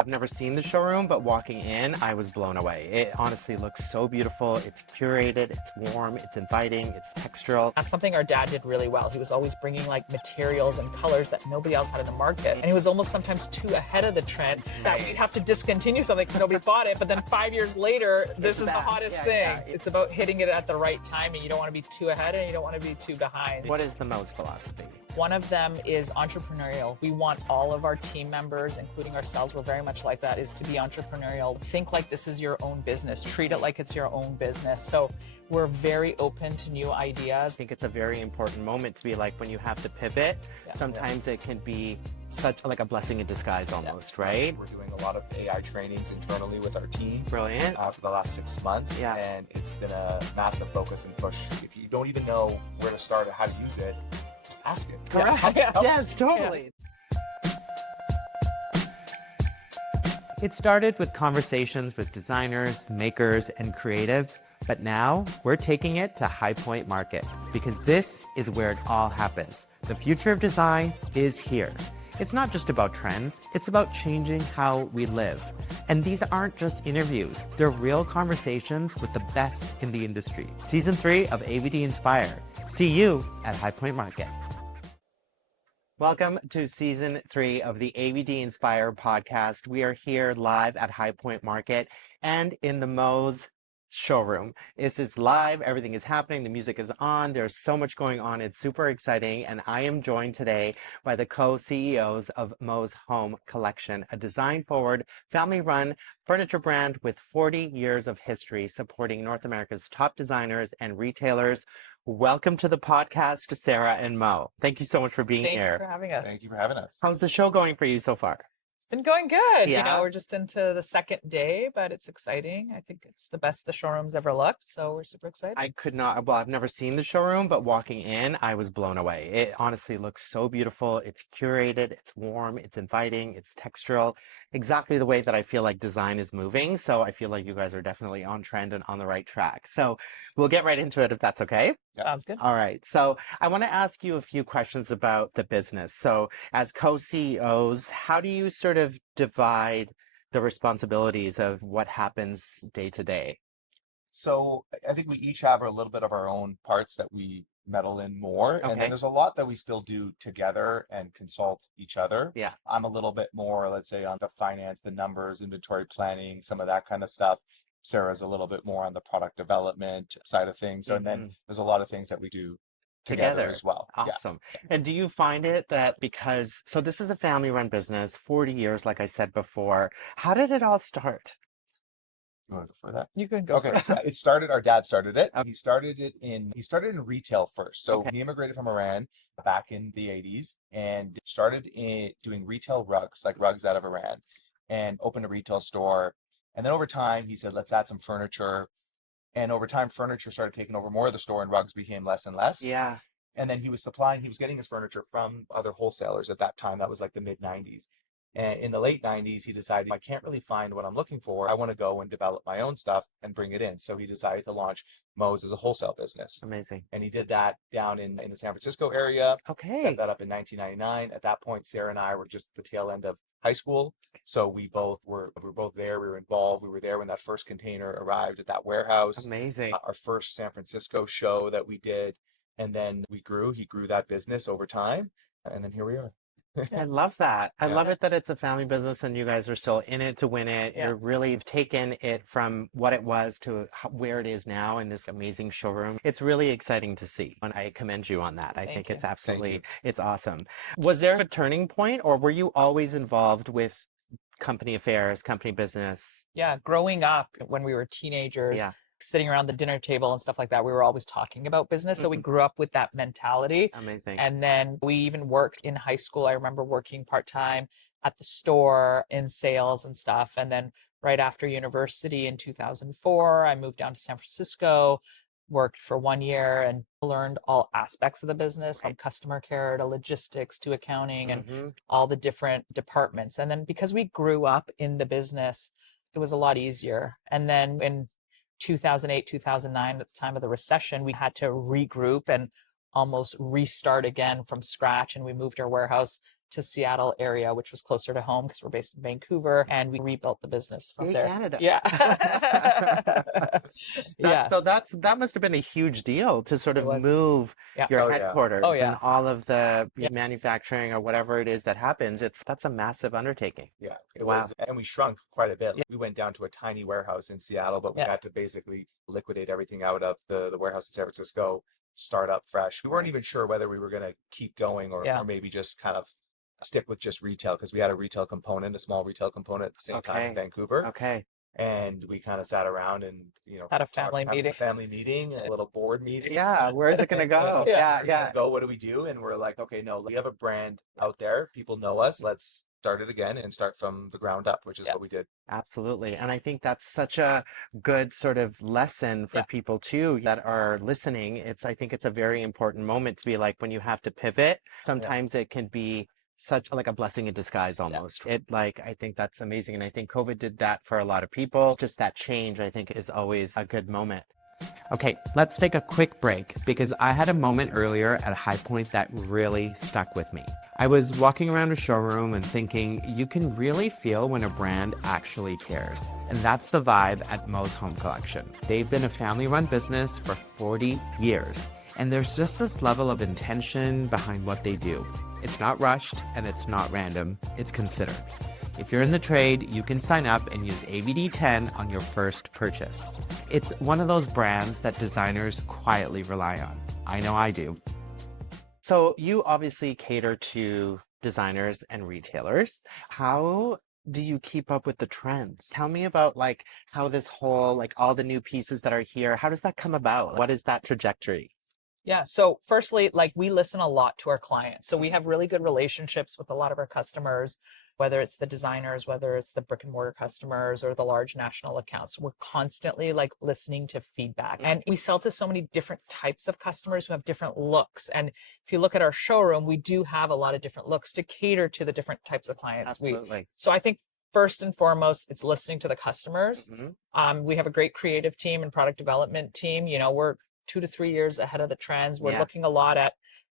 I've never seen the showroom, but walking in, I was blown away. It honestly looks so beautiful. It's curated, it's warm, it's inviting, it's textural. That's something our dad did really well. He was always bringing like materials and colors that nobody else had in the market. And he was almost sometimes too ahead of the trend that we'd have to discontinue something because nobody bought it. But then 5 years later, this is the hottest thing. It's about hitting it at the right time, and you don't want to be too ahead and you don't want to be too behind. What is the Moe's philosophy? One of them is entrepreneurial. We want all of our team members, including ourselves, we're very much like that, is to be entrepreneurial. Think like this is your own business. Treat it like it's your own business. So we're very open to new ideas. I think it's a very important moment to be like when you have to pivot. Sometimes it can be such like a blessing in disguise almost, right? We're doing a lot of AI trainings internally with our team. Brilliant. For the last 6 months. And it's been a massive focus and push. If you don't even know where to start or how to use it, just ask it. Correct. Yes, totally. It started with conversations with designers, makers, and creatives, but now we're taking it to High Point Market because this is where it all happens. The future of design is here. It's not just about trends, it's about changing how we live. And these aren't just interviews, they're real conversations with the best in the industry. Season 3 of AVD Inspire. See you at High Point Market. Welcome to Season 3 of the AVD Inspire podcast. We are here live at High Point Market and in the Moe's showroom. This is live, everything is happening, the music is on, there's so much going on, it's super exciting, and I am joined today by the co-CEOs of Moe's Home Collection, a design-forward, family-run furniture brand with 40 years of history supporting North America's top designers and retailers. Welcome to the podcast, Sara and Moe. Thank you so much for being here. Thank you for having us. Thank you for having us. How's the show going for you so far? It's been going good. Yeah. You know, we're just into the second day, but it's exciting. I think it's the best the showroom's ever looked, so we're super excited. I could not, well, I've never seen the showroom, but walking in, I was blown away. It honestly looks so beautiful. It's curated, it's warm, it's inviting, it's textural, exactly the way that I feel like design is moving. So I feel like you guys are definitely on trend and on the right track. So we'll get right into it if that's okay. Sounds good. All right. So I want to ask you a few questions about the business. So as co-CEOs, how do you sort of divide the responsibilities of what happens day to day? So I think we each have a little bit of our own parts that we meddle in more. And Okay. then there's a lot that we still do together and consult each other. Yeah. I'm a little bit more, let's say, on the finance, the numbers, inventory planning, some of that kind of stuff. Sarah's a little bit more on the product development side of things. And then there's a lot of things that we do together as well. Awesome. And do you find it that because, so this is a family-run business, 40 years, like I said before, how did it all start? You want to go for that? You can go. Okay, so it started, our dad started it. He started in retail first. So he immigrated from Iran back in the 80s and started doing retail rugs, like rugs out of Iran, and opened a retail store. And then over time, he said, let's add some furniture. And over time, furniture started taking over more of the store and rugs became less and less. Yeah. And then he was getting his furniture from other wholesalers at that time. That was like the mid 90s. And in the late 90s, he decided, I can't really find what I'm looking for. I want to go and develop my own stuff and bring it in. So he decided to launch Moe's as a wholesale business. Amazing. And he did that down in the San Francisco area. Okay. Set that up in 1999. At that point, Sarah and I were just the tail end of high school. So we were both there. We were involved. We were there when that first container arrived at that warehouse. Amazing. Our first San Francisco show that we did. And then he grew that business over time. And then here we are. I love that. I love it that it's a family business and you guys are still in it to win it. Yeah. You're really taken it from what it was to where it is now in this amazing showroom. It's really exciting to see. And I commend you on that. I think it's absolutely, it's awesome. Was there a turning point or were you always involved with company affairs, company business? Yeah, growing up when we were teenagers, sitting around the dinner table and stuff like that, we were always talking about business. So we grew up with that mentality. Amazing. And then we even worked in high school. I remember working part-time at the store in sales and stuff. And then right after university in 2004, I moved down to San Francisco, worked for 1 year and learned all aspects of the business, from customer care to logistics to accounting and all the different departments. And then because we grew up in the business, it was a lot easier. And then in 2008, 2009, at the time of the recession, we had to regroup and almost restart again from scratch. And we moved our warehouse to Seattle area, which was closer to home because we're based in Vancouver, and we rebuilt the business from Yay, there. Canada. Yeah. Yeah. That must have been a huge deal to sort It of was. move Yeah. your Oh, yeah. headquarters Oh, and yeah. all of the Yeah. manufacturing or whatever it is that happens. That's a massive undertaking. Yeah, it Wow. was. And we shrunk quite a bit. Yeah. We went down to a tiny warehouse in Seattle, but we Yeah. had to basically liquidate everything out of the warehouse in San Francisco, start up fresh. We weren't even sure whether we were going to keep going Yeah. or maybe just kind of stick with just retail because we had a retail component, a small retail component at the same time in Okay. Vancouver. Okay. And we kind of sat around and, Had a family had meeting. a family meeting, a little board meeting. Yeah, where is it going to go? Yeah. Where's it gonna go? What do we do? And we're like, okay, no, we have a brand out there. People know us. Let's start it again and start from the ground up, which is Yeah. what we did. Absolutely. And I think that's such a good sort of lesson for Yeah. people too that are listening. I think it's a very important moment to be like when you have to pivot, sometimes it can be such like a blessing in disguise almost. I think that's amazing. And I think COVID did that for a lot of people. Just that change, I think, is always a good moment. Okay, let's take a quick break because I had a moment earlier at High Point that really stuck with me. I was walking around a showroom and thinking you can really feel when a brand actually cares. And that's the vibe at Moe's Home Collection. They've been a family-run business for 40 years. And there's just this level of intention behind what they do. It's not rushed and it's not random, it's considered. If you're in the trade, you can sign up and use AVD10 on your first purchase. It's one of those brands that designers quietly rely on. I know I do. So you obviously cater to designers and retailers. How do you keep up with the trends? Tell me about like how this whole, like all the new pieces that are here, how does that come about? What is that trajectory? Yeah. So firstly, like we listen a lot to our clients. So we have really good relationships with a lot of our customers, whether it's the designers, whether it's the brick and mortar customers or the large national accounts. We're constantly like listening to feedback. And we sell to so many different types of customers who have different looks. And if you look at our showroom, we do have a lot of different looks to cater to the different types of clients. Absolutely. So I think first and foremost, it's listening to the customers. We have a great creative team and product development team. We're 2 to 3 years ahead of the trends. We're looking a lot at,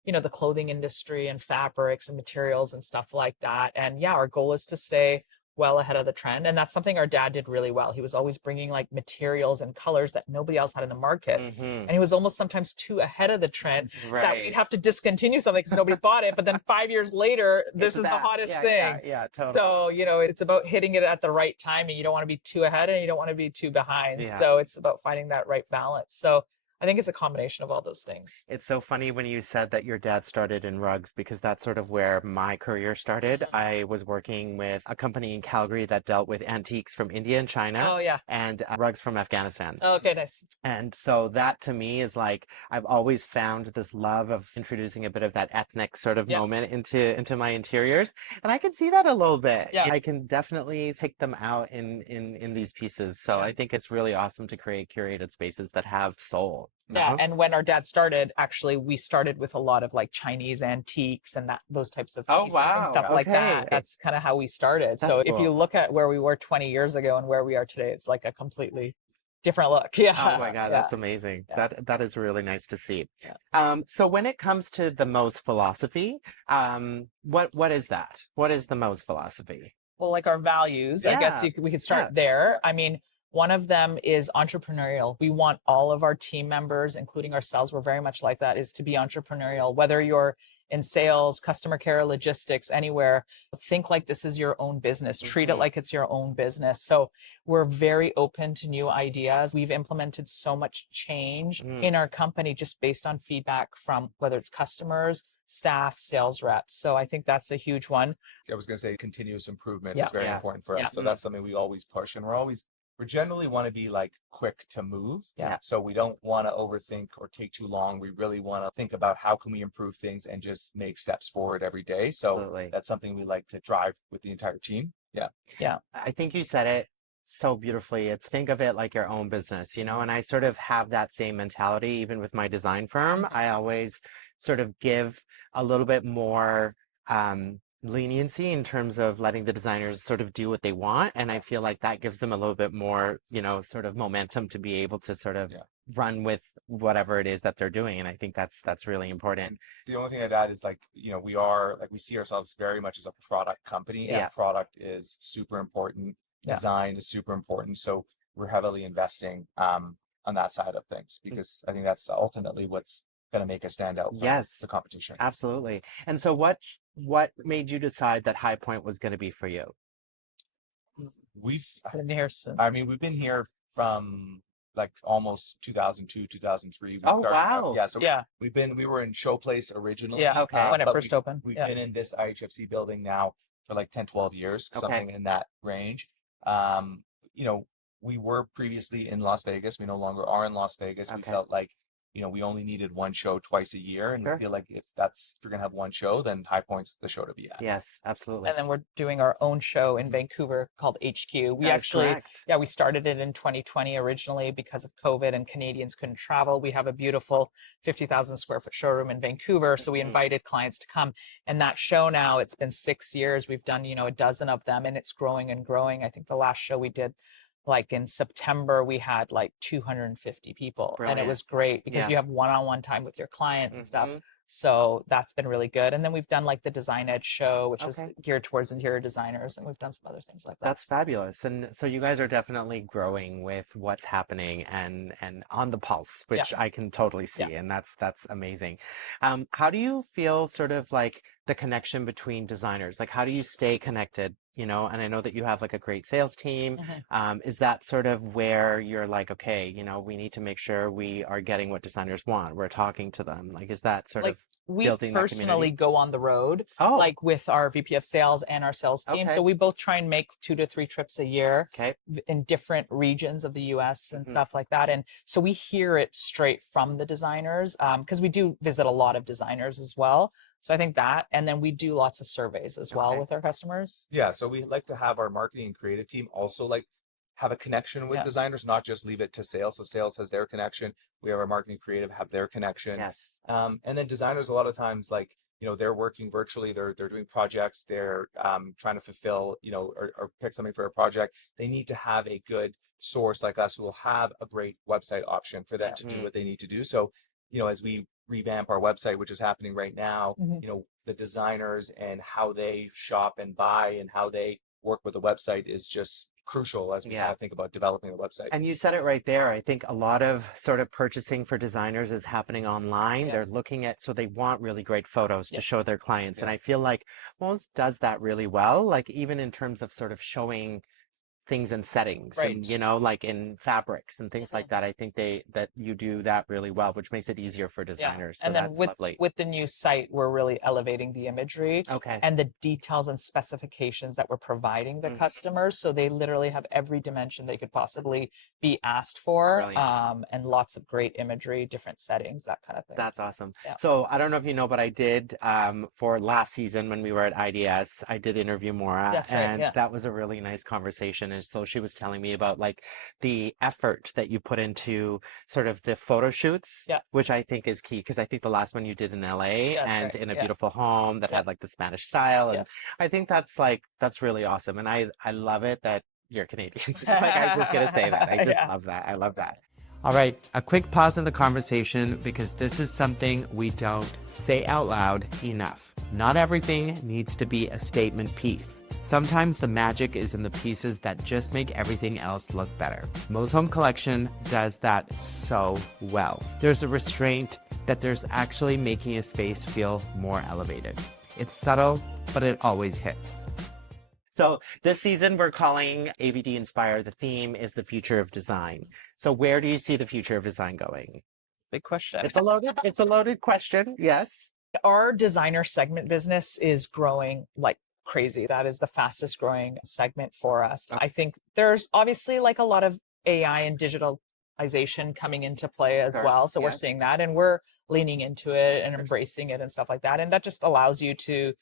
the clothing industry and fabrics and materials and stuff like that. And yeah, our goal is to stay well ahead of the trend. And that's something our dad did really well. He was always bringing like materials and colors that nobody else had in the market. And he was almost sometimes too ahead of the trend that we'd have to discontinue something because nobody bought it. But then 5 years later, this is the hottest thing. Yeah, totally. So, it's about hitting it at the right time, and you don't want to be too ahead and you don't want to be too behind. Yeah. So it's about finding that right balance. So I think it's a combination of all those things. It's so funny when you said that your dad started in rugs because that's sort of where my career started. I was working with a company in Calgary that dealt with antiques from India and China. Oh, yeah. And rugs from Afghanistan. Okay, nice. And so that to me is like, I've always found this love of introducing a bit of that ethnic sort of moment into my interiors. And I can see that a little bit. Yeah. I can definitely pick them out in these pieces. So I think it's really awesome to create curated spaces that have soul. Yeah, and when our dad started, actually, we started with a lot of like Chinese antiques and those types of pieces and stuff like that. That's kind of how we started. That's so if cool. you look at where we were 20 years ago and where we are today, it's like a completely different look. Yeah. Oh my God, that's amazing. That is really nice to see. So when it comes to the Moe's philosophy, what is that? What is the Moe's philosophy? Well, like our values, I guess we could start there. I mean, one of them is entrepreneurial. We want all of our team members, including ourselves, we're very much like that, is to be entrepreneurial. Whether you're in sales, customer care, logistics, anywhere, think like this is your own business. Treat it like it's your own business. So we're very open to new ideas. We've implemented so much change in our company just based on feedback from whether it's customers, staff, sales reps. So I think that's a huge one. I was going to say continuous improvement is very important for us. Yeah. So that's something we always push, and we generally want to be like quick to move. Yeah. So we don't want to overthink or take too long. We really want to think about how can we improve things and just make steps forward every day. So that's something we like to drive with the entire team. Yeah. Yeah. I think you said it so beautifully. It's think of it like your own business, and I sort of have that same mentality even with my design firm. I always sort of give a little bit more leniency in terms of letting the designers sort of do what they want. And I feel like that gives them a little bit more, sort of momentum to be able to sort of Yeah. run with whatever it is that they're doing. And I think that's really important. And the only thing I'd add is we are we see ourselves very much as a product company, Yeah. and product is super important. Yeah. Design is super important. So we're heavily investing on that side of things, because I think that's ultimately what's going to make us stand out from Yes. the competition. Absolutely. And so what made you decide that High Point was going to be for you? We've Been here since. I mean, we've been here from almost 2002, 2003. Oh, wow. Yeah, so Yeah. we were in Showplace originally. Yeah. Okay. When it but first opened. We've Yeah. been in this IHFC building now for 10, 12 years, Okay. something in that range. We were previously in Las Vegas. We no longer are in Las Vegas. We Okay. felt like, we only needed one show twice a year. And Sure. we feel like if we're going to have one show, then High Point's the show to be at. Yes, absolutely. And then we're doing our own show in Vancouver called HQ. We That is actually, correct. yeah, we started it in 2020 originally because of COVID and Canadians couldn't travel. We have a beautiful 50,000 square foot showroom in Vancouver. So we Mhm. invited clients to come. And that show now, it's been 6 years. We've done, a dozen of them, and it's growing and growing. I think the last show we did, in September, we had 250 people. And it Brilliant. was great because Yeah. you have one-on-one time with your client and stuff. Mhm. So that's been really good. And then we've done the Design Edge show, which is Okay. geared towards interior designers. And we've done some other things like that. That's fabulous. And so you guys are definitely growing with what's happening and on the pulse, which I can totally see. Yeah. And that's amazing. How do you feel sort of like the connection between designers? Like, how do you stay connected? And I know that you have a great sales team. Mhm. Is that sort of where you're like, okay, we need to make sure we are getting what designers want. We're talking to them. Is that sort of We building that personally community? go on the road, Oh, with our VP of sales and our sales team. Okay. So we both try and make 2 to 3 trips a year okay. in different regions of the US and Mhm. stuff like that. And so we hear it straight from the designers, because we do visit a lot of designers as well. So I think that, and then we do lots of surveys as well Okay. with our customers. Yeah, so we like to have our marketing and creative team also have a connection with Yeah. designers, not just leave it to sales. So sales has their connection. We have our marketing creative have their connection. Yes. And then designers a lot of times they're working virtually, they're doing projects, they're trying to fulfill, or pick something for a project. They need to have a good source like us who will have a great website option for them Yeah. to do Mm. what they need to do. So, as we revamp our website, which is happening right now, Mhm. the designers and how they shop and buy and how they work with the website is just crucial as we Yeah. kind of think about developing a website. And you said it right there. I think a lot of sort of purchasing for designers is happening online. Yeah. They're looking at, so they want really great photos to Yes. show their clients. And Yeah. I feel like Moe's does that really well, even in terms of sort of showing things in settings and Right. in fabrics and things like Mhm. that. I think that you do that really well, which makes it easier for designers. So And then that's with lovely. the new site, we're really elevating the imagery Okay. and the details and specifications that we're providing the Mhm. customers. So they literally have every dimension they could possibly be asked for, Brilliant. and lots of great imagery, different settings, that kind of thing. That's awesome. Yeah. So I don't know if you know, but I did for last season when we were at IDS, I did interview Maura, That's right, and yeah. that was a really nice conversation. And so she was telling me about the effort that you put into sort of the photo shoots, Yeah. which I think is key because I think the last one you did in LA That's and right, in a yeah. beautiful home that Yeah. had the Spanish style, and Yes. I think that's really awesome. And I love it that you're Canadian. I'm just gonna say that. I just Yeah. love that. I love that. All right, a quick pause in the conversation because this is something we don't say out loud enough. Not everything needs to be a statement piece. Sometimes the magic is in the pieces that just make everything else look better. Moe's Home Collection does that so well. There's a restraint that there's actually making a space feel more elevated. It's subtle, but it always hits. So this season we're calling AVD Inspire. The theme is the future of design. So where do you see the future of design going? Big question. It's a loaded question. Yes. Our designer segment business is growing like crazy. That is the fastest growing segment for us. Okay. I think there's obviously a lot of AI and digitalization coming into play as Sure. well. So we're Yeah. seeing that and we're leaning into it and Of course. embracing it and stuff like that. And that just allows you to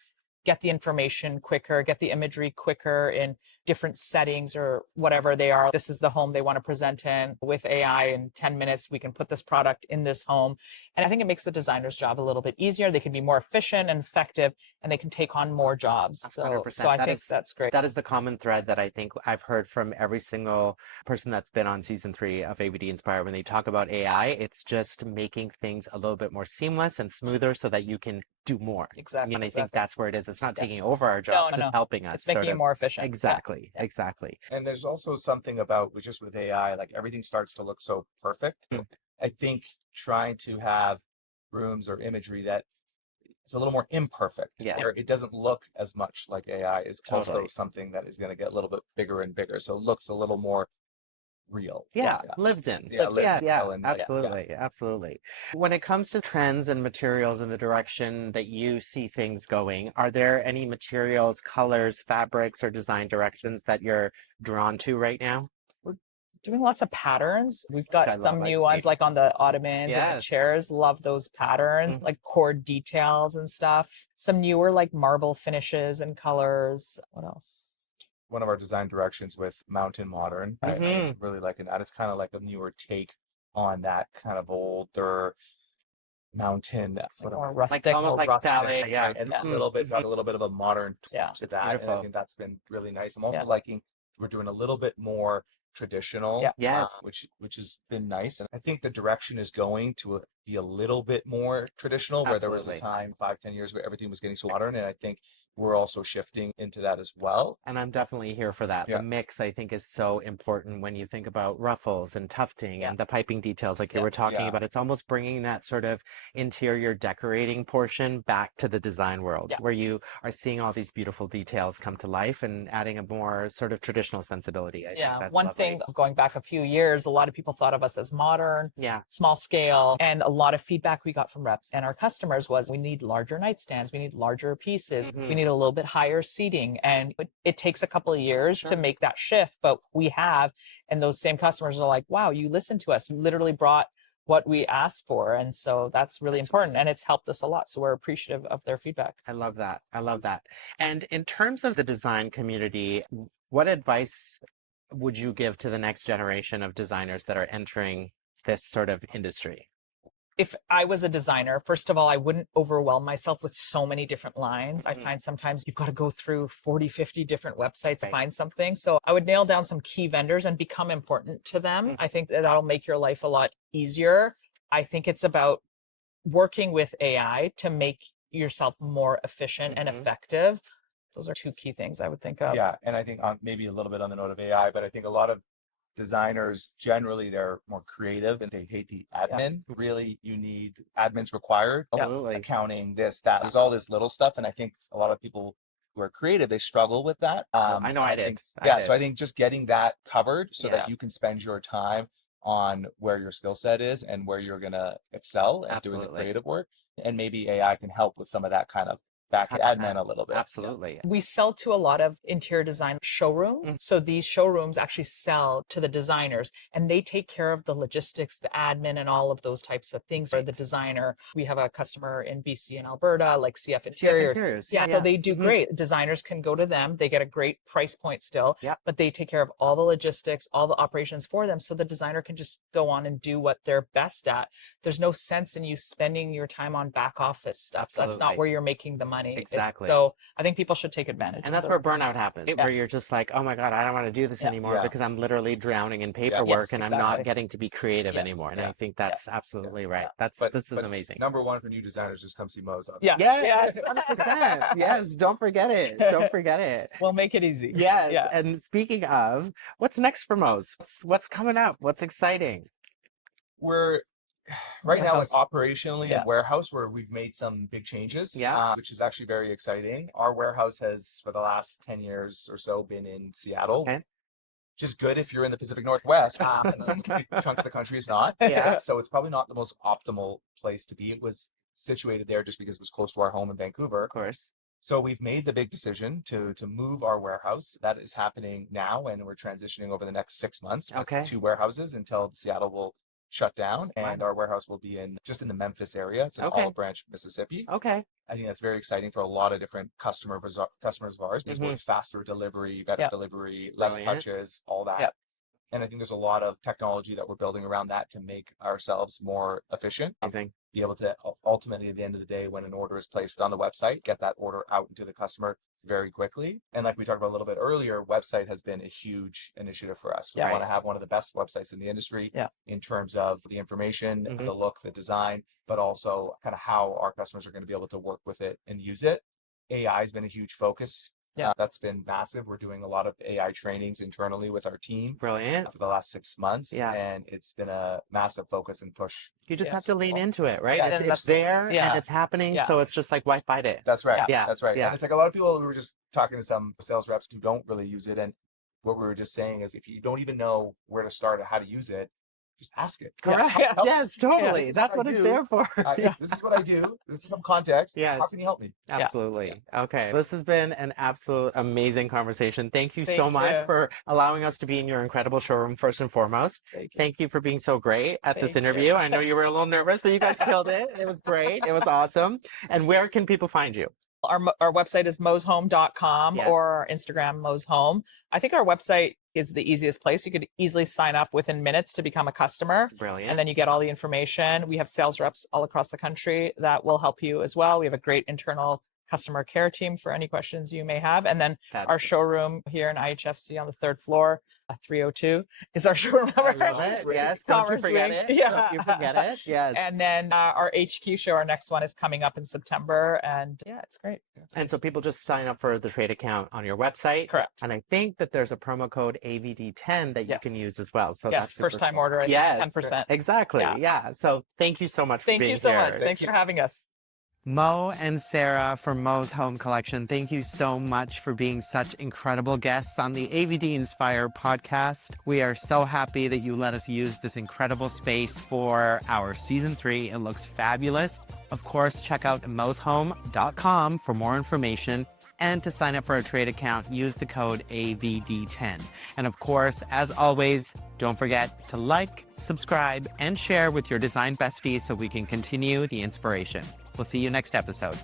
get the information quicker, get the imagery quicker in different settings or whatever they are. This is the home they want to present in. With AI in 10 minutes, we can put this product in this home. And I think it makes the designer's job a little bit easier. They can be more efficient and effective, and they can take on more jobs. So 100%. I think that's great. That is the common thread that I think I've heard from every single person that's been on season 3 of ABD Inspire. When they talk about AI, it's just making things a little bit more seamless and smoother so that you can do more. Exactly. And I think that's where it is. It's not Yeah. taking over our jobs, No. it's helping us It's making it more efficient. Exactly. Yeah. Exactly. And there's also something about just with AI, like everything starts to look so perfect. Mm. I think trying to have rooms or imagery that it's a little more imperfect, Yeah. where it doesn't look as much like AI is also Totally. something that is going to get a little bit bigger and bigger. So it looks a little more real. Yeah, lived in. Yeah, Yeah, and like, absolutely, absolutely. When it comes to trends and materials and the direction that you see things going, are there any materials, colors, fabrics, or design directions that you're drawn to right now? We're doing lots of patterns. We've I got some love, I new ones see. like on the ottomans and the Yes. chairs. Love those patterns, Mhm. like cord details and stuff. Some newer like marble finishes and colors. What else? One of our design directions with Mountain Modern, I Mhm. really liking that. It's kind of like a newer take on that kind of older mountain, Like more Like rustic. almost like rustic, ballet, that's yeah. right, and Yeah. a little bit got a little bit of a modern Yeah, to it's that, and I beautiful. think that's been really nice. I'm also Yeah. liking we're doing a little bit more traditional, Yeah. Yes. which has been nice, and I think the direction is going to be a little bit more traditional, where there was a Absolutely. time 5, 10 years where everything was getting so modern, and I think we're also shifting into that as well. And I'm definitely here for that. Yeah. The mix, I think, is so important when you think about ruffles and tufting Yeah. and the piping details like you Yeah. were talking Yeah. about. It's almost bringing that sort of interior decorating portion back to the design world, Yeah. where you are seeing all these beautiful details come to life and adding a more sort of traditional sensibility. I think Yeah, that's one lovely. thing going back a few years, a lot of people thought of us as modern, Yeah. small scale, and a lot of feedback we got from reps and our customers was we need larger nightstands, we need larger pieces, we Mhm. need a little bit higher seating. And it takes a couple of years Sure. to make that shift, but we have. And those same customers are like, wow, you listened to us. You literally brought what we asked for. And so that's really That's important. amazing. And it's helped us a lot. So we're appreciative of their feedback. I love that. I love that. And in terms of the design community, what advice would you give to the next generation of designers that are entering this sort of industry? If I was a designer, first of all, I wouldn't overwhelm myself with so many different lines. I Mhm. find sometimes you've got to go through 40, 50 different websites to Right. find something. So I would nail down some key vendors and become important to them. Mhm. I think that that'll make your life a lot easier. I think it's about working with AI to make yourself more efficient and Mhm. effective. Those are two key things I would think of. Yeah, and I think on maybe a little bit on the note of AI, but I think a lot of designers generally they're more creative and they hate the admin. Really, you need admins required. Absolutely. Accounting, this, that. There's all this little stuff, and I think a lot of people who are creative they struggle with that. I know and I did. think, I yeah, did. so I think just getting that covered so Yeah. that you can spend your time on where your skill set is and where you're gonna excel and doing the Absolutely. creative work, and maybe AI can help with some of that kind of back admin a little bit. Absolutely. We sell to a lot of interior design showrooms. Mhm. So these showrooms actually sell to the designers and they take care of the logistics, the admin, and all of those types of things for the designer. We have a customer in BC and Alberta, like CF Interiors. Interiors. Yeah, Yeah, so they do Mhm. great. Designers can go to them. They get a great price point still, Yeah. but they take care of all the logistics, all the operations for them. So the designer can just go on and do what they're best at. There's no sense in you spending your time on back office stuff. That's Absolutely. not where you're making the money. Exactly. So I think people should take advantage And of that's those. where burnout happens, where you're just like, oh my God, I don't want to do this Yeah. anymore Yeah. because I'm literally drowning in paperwork Yes, and I'm exactly. not getting to be creative Yes, anymore. And I yes, think that's absolutely right. yeah. This is amazing. Number one for new designers, just come see Moe's. Yeah. Yes, Yes. 100%. Yes, don't forget it. Don't forget it. We'll make it easy. Yes. Yeah. And speaking of, what's next for Moe's? What's coming up? What's exciting? We're right now, like Warehouse. operationally Yeah. in warehouse, where we've made some big changes, Yeah. which is actually very exciting. Our warehouse has, for the last 10 years or so, been in Seattle, Okay. which is good if you're in the Pacific Northwest. And a big chunk of the country is not. Yeah. So it's probably not the most optimal place to be. It was situated there just because it was close to our home in Vancouver. Of course. So we've made the big decision to move our warehouse. That is happening now, and we're transitioning over the next 6 months with Okay. 2 warehouses until Seattle will shut down, and Wow. our warehouse will be just in the Memphis area. It's in Okay. Olive Branch, Mississippi. Okay. I think that's very exciting for a lot of different customers of ours because we're faster delivery, better Yeah. delivery, less Brilliant. touches, all that. Yeah. And I think there's a lot of technology that we're building around that to make ourselves more efficient. Amazing. be able to ultimately, at the end of the day, when an order is placed on the website, get that order out into the customer very quickly. And like we talked about a little bit earlier, website has been a huge initiative for us. We want to have one of the best websites in the industry in terms of the information, the look, the design, but also kind of how our customers are going to be able to work with it and use it. AI has been a huge focus. That's been massive. We're doing a lot of AI trainings internally with our team. Brilliant. For the last 6 months. And it's been a massive focus and push. You just have to lean into it, right? Yeah. It's there and it's happening. So it's just like, why fight it? That's right. Yeah. That's right. Yeah. And it's like a lot of people, we were just talking to some sales reps who don't really use it. And what we were just saying is if you don't even know where to start or how to use it, just ask it. Correct. Yes, totally. Yeah, that's what it's there for. This is what I do. This is some context. Yes. How can you help me? Absolutely. Okay. This has been an absolute amazing conversation. Thank you so much for allowing us to be in your incredible showroom, first and foremost. Thank you for being so great at this interview. I know you were a little nervous, but you guys killed it. It was great. It was awesome. And where can people find you? Our website is moeshome.com or our Instagram, Moe's Home. I think our website is the easiest place. You could easily sign up within minutes to become a customer. Brilliant. And then you get all the information. We have sales reps all across the country that will help you as well. We have a great internal customer care team for any questions you may have. And then our showroom here in IHFC on the 3rd floor, 302 is our showroom number. I love it. Yes, don't you forget it. Don't you forget it. Yes. And then our HQ show, our next one is coming up in September. And it's great. And so people just sign up for the trade account on your website. Correct. And I think that there's a promo code AVD10 that you can use as well. So that's first time order, 10%. Exactly. Yeah. So thank you so much for being here. Thank you so much. Thanks for having us. Moe and Sara from Moe's Home Collection, thank you so much for being such incredible guests on the AVD Inspire podcast. We are so happy that you let us use this incredible space for our season 3. It looks fabulous. Of course, check out moeshome.com for more information. And to sign up for a trade account, use the code AVD10. And of course, as always, don't forget to like, subscribe, and share with your design besties so we can continue the inspiration. We'll see you next episode.